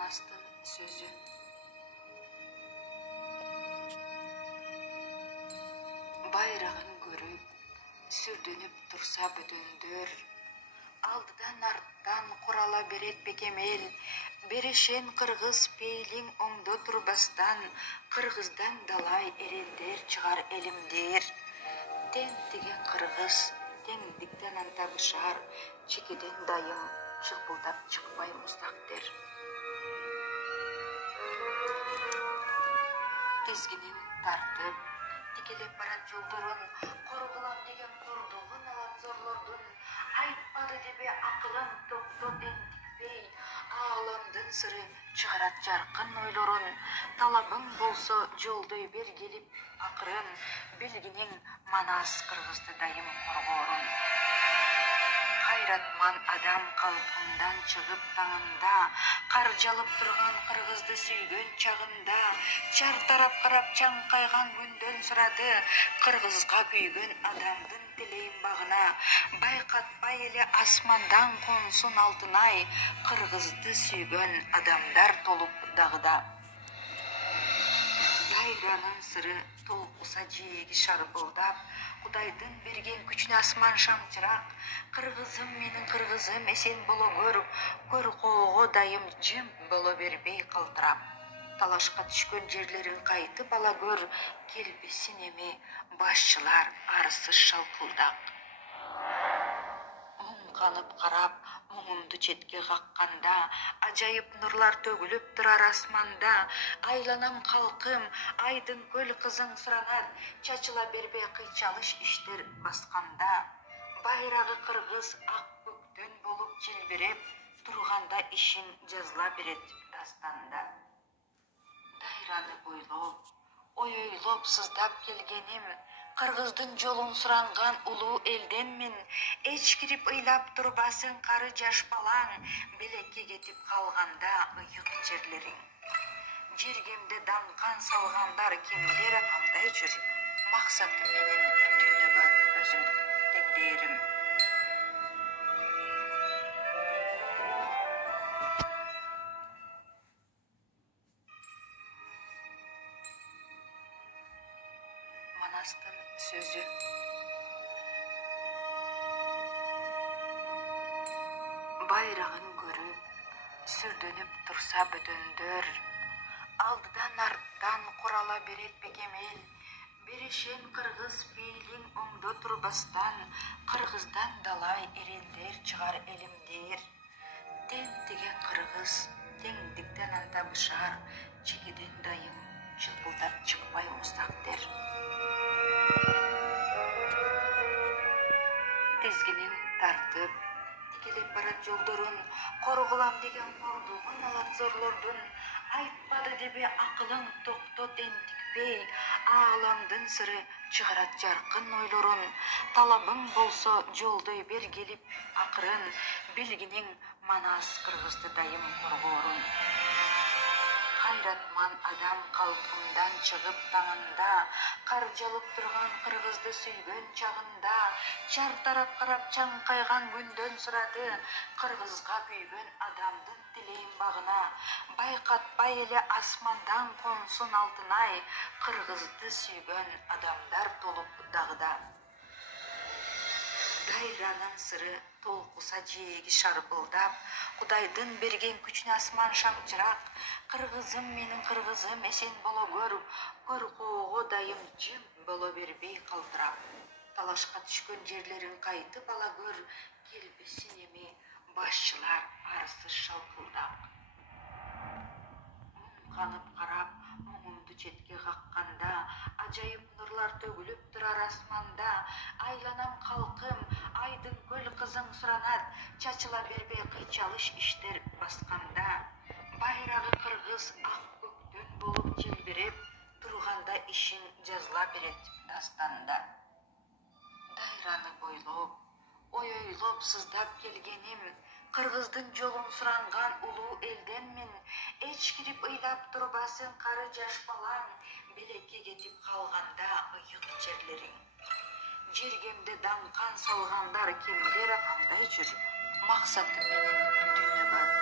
Манастын сөзі. Байрағын көріп, сүрденіп тұрса бүтіндөр, алдыдан арттан құрала берет бекемел, берешен қырғыз пейлің оңды тұрбастан, қырғыздан далай ерелдер чығар елімдер. Тен деген қырғыз, теңдіктен антабышар, чекеден дайым, шықпылдап шықпай мұстақтер. Тезгінен тартып, текелеп барат жолдырын, қорғылам деген қордығын алат зорлордun, айтпады дебе ақылын тоқтот ентікпей, ağlamдын сыры чығарат жарқын ойлорун, талабың болса жолдой бер келіп ақырын, белгінен манас қырғызды дайым қорғорун. Қайратман адам қалпыңдан шығып таңында, қаржалып тұрған қырғызды сүйген чағында, чар тарап қарап чаңқайған күнден сұрады, қырғызға күйген адамдың тілейін бағына, байқатпай еле асмандан қонсын алтынай, қырғызды сүйген адамдар толып дағыда. Дайранын сыры толқуса жиегі шарбылдап, Құдайдың берген күчіне асман шамчырақ, қырғызым менің қырғызым есен боло көріп, көр қоғы дайым жым боло бербей қалтырап. Талашқа түшкен жерлерін қайтып ала көр, келбесін еме басшылар арысыз шалқылдақ. Қанып қарап, мұңымды четке қаққанда, ажайып нұрлар төгіліп тұрар асманда, айланам қалқым, айдың көл қызың сұранар, чачыла бербей қийчалыш іштер басқанда, байрағы қырғыз ақ көктен болып желбереп, тұрғанда ішін жазыла берет дастанда. Дайраны бойлоп, ойлоп сыздап келгенім, Қырғыздың жолын сұранған ұлу елден мен, ечкіріп ыйлап тұрбасын қары жаш балаң, белекке кетіп қалғанда ұйық жерлерің. Жергемде данқан салғандар кемдер қандай жүр, мақсаты менен дүйнөгө өзім теңдерім. Манастын сөзі. Байрағын көріп, сүрденіп тұрса бүтіндөр, алдыдан арттан құрала берет бекемел, берешен қырғыз пейлің оңды тұрбастан, қырғыздан далай ерелдер чығар елімдер. Тен деген қырғыз, теңдіктен антабышар, чекеден дайым, шылпылдап шықпай мұстақтер. Тезгінен тартып, текелеп барат жолдырын, қорғылам деген қордығын алат зорлордun, айтпады дебе ақылың тоқтот ентікпей, ağlamдын сыры чығарат жарқын ойлорун, талабың болса жолдой бер келіп ақырын, белгінен манас қырғызды дайым қорғорун. Қайратман адам қалпыңдан шығып таңында, қаржалып тұрған қырғызды сүйген чағында, чар тарап қарап чаңқайған күнден сұрады, қырғызға күйген адамдың тілейін бағына, байқатпай еле асмандан қонсын алтынай, қырғызды сүйген адамдар толып дағыда. Дайранын сыры толқуса жиегі шарбылдап, Құдайдың берген күчіне асман шамчырақ, қырғызым менің қырғызым есен боло көріп, көр қоғы дайым жым боло бербей қалтырап. Талашқа түшкен жерлерін қайтып ала көр, келбесін еме басшылар арысыз шалқылдақ. Қанып қарап, мұңымды четке қаққанда, ажайып нұрлар төгіліп тұрар асманда, айланам қалқым, айдың көл қызың сұранар, чачыла бербей қийчалыш іштер басқанда, байрағы қырғыз ақ көктен болып желбереп, тұрғанда ішін жазыла берет дастанда. Дайраны бойлоп, ойлоп сыздап келгенім, қырғыздың жолын сұранған ұлу елден мен, ечкіріп ыйлап тұрбасын қары жаш балаң, белекке кетіп қалғанда ұйық жерлерің. Жергемде данқан салғандар кемдер қандай жүр, мақсаты менен дүйнөгө